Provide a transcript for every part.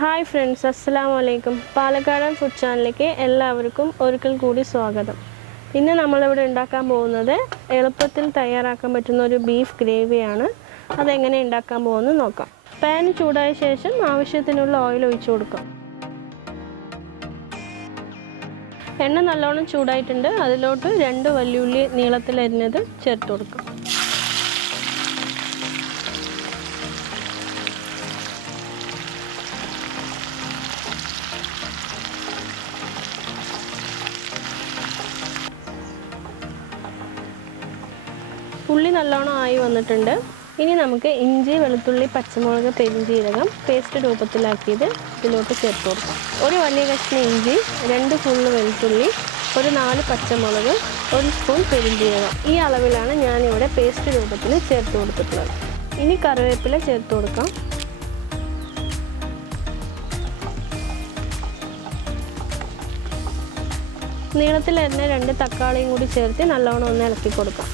Hi friends, അസ്സലാമു അലൈക്കും. പാലക്കാടൻ ഫുഡ് ചാനലിലേക്ക് എല്ലാവർക്കും ഒരിക്കൽ കൂടി സ്വാഗതം. ഇന്ന് നമ്മളിവിടെ ഉണ്ടാക്കാൻ പോകുന്നത് എളുപ്പത്തിൽ തയ്യാറാക്കാൻ പറ്റുന്ന ഒരു ബീഫ് ഗ്രേവിയാണ്. അതെങ്ങനെ ഉണ്ടാക്കാൻ പോകുന്നത് നോക്കാം. പാൻ ചൂടായ ശേഷം ആവശ്യത്തിനുള്ള ഓയിൽ ഒഴിച്ചു കൊടുക്കാം. എണ്ണ നല്ലോണം ചൂടായിട്ടുണ്ട്. അതിലോട്ട് 2 വലിയുള്ളി നീളത്തിലരിഞ്ഞത് ചേർത്ത് കൊടുക്കാം. ഉള്ളി നല്ലോണം ആയി വന്നിട്ടുണ്ട്. ഇനി നമുക്ക് ഇഞ്ചി, വെളുത്തുള്ളി, പച്ചമുളക്, പെരിഞ്ചീരകം പേസ്റ്റ് രൂപത്തിലാക്കിയത് ഇതിലോട്ട് ചേർത്ത് കൊടുക്കാം. ഒരു വലിയ കഷ്ണം ഇഞ്ചി, 2 ഫുള്ള് വെളുത്തുള്ളി, ഒരു 4 പച്ചമുളക്, 1 സ്പൂൺ പെരിഞ്ചീരകം. ഈ അളവിലാണ് ഞാനിവിടെ പേസ്റ്റ് രൂപത്തിൽ ചേർത്ത് കൊടുത്തിട്ടുള്ളത്. ഇനി കറിവേപ്പില ചേർത്ത് കൊടുക്കാം. നീളത്തിലരിഞ്ഞ 2 തക്കാളിയും കൂടി ചേർത്ത് നല്ലോണം ഒന്ന് ഇളക്കി കൊടുക്കാം.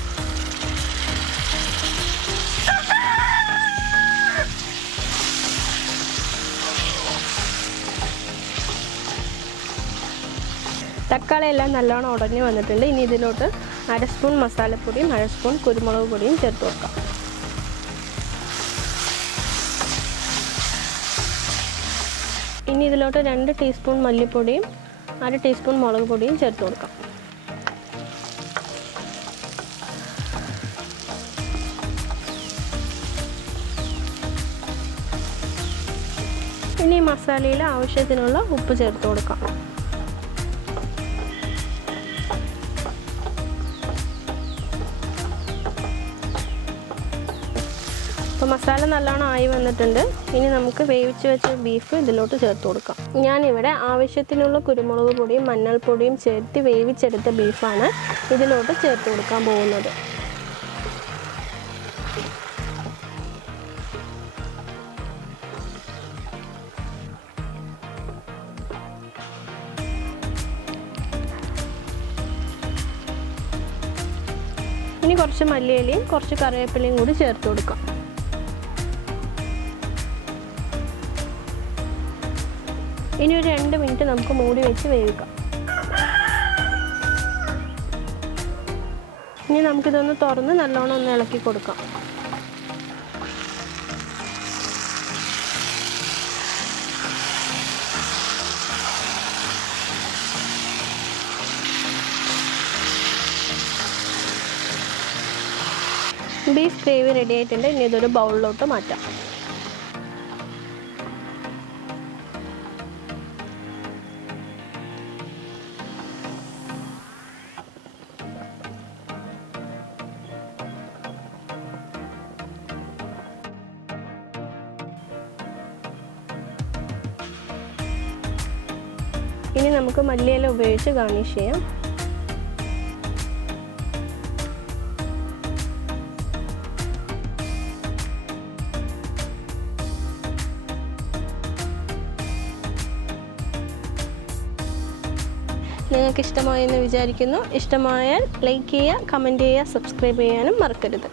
തക്കാളി എല്ലാം നല്ലോണം ഉടഞ്ഞു വന്നിട്ടുണ്ട്. ഇനി ഇതിലോട്ട് 1/2 സ്പൂൺ മസാലപ്പൊടിയും 1/2 സ്പൂൺ കുരുമുളക് പൊടിയും ചേർത്ത് കൊടുക്കാം. ഇനി ഇതിലോട്ട് 2 ടീസ്പൂൺ മല്ലിപ്പൊടിയും 1/2 ടീസ്പൂൺ മുളക് പൊടിയും ചേർത്ത് കൊടുക്കാം. ഇനി മസാലയിൽ ആവശ്യത്തിനുള്ള ഉപ്പ് ചേർത്ത് കൊടുക്കാം. അപ്പോൾ മസാല നല്ലോണം ആയി വന്നിട്ടുണ്ട്. ഇനി നമുക്ക് വേവിച്ച് വെച്ച ബീഫ് ഇതിലോട്ട് ചേർത്ത് കൊടുക്കാം. ഞാനിവിടെ ആവശ്യത്തിനുള്ള കുരുമുളക് പൊടിയും മഞ്ഞൾപ്പൊടിയും ചേർത്ത് വേവിച്ചെടുത്ത ബീഫാണ് ഇതിലോട്ട് ചേർത്ത് കൊടുക്കാൻ പോകുന്നത്. ഇനി കുറച്ച് മല്ലിയിലയും കുറച്ച് കറിവേപ്പിലയും കൂടി ചേർത്ത് കൊടുക്കാം. ഇനി ഒരു 2 മിനിറ്റ് നമുക്ക് മൂടി വെച്ച് വേവിക്കാം. ഇനി നമുക്കിതൊന്ന് തുറന്ന് നല്ലോണം ഒന്ന് ഇളക്കി കൊടുക്കാം. ബീഫ് ഗ്രേവി റെഡി ആയിട്ടുണ്ട്. ഇനി ഇതൊരു ബൗളിലോട്ട് മാറ്റാം. ഇനി നമുക്ക് മല്ലിയില ഉപയോഗിച്ച് ഗാർണിഷ് ചെയ്യാം. നിങ്ങൾക്ക് ഇഷ്ടമായെന്ന് വിചാരിക്കുന്നു. ഇഷ്ടമായാൽ ലൈക്ക് ചെയ്യുക, കമൻറ്റ് ചെയ്യുക, സബ്സ്ക്രൈബ് ചെയ്യാനും മറക്കരുത്.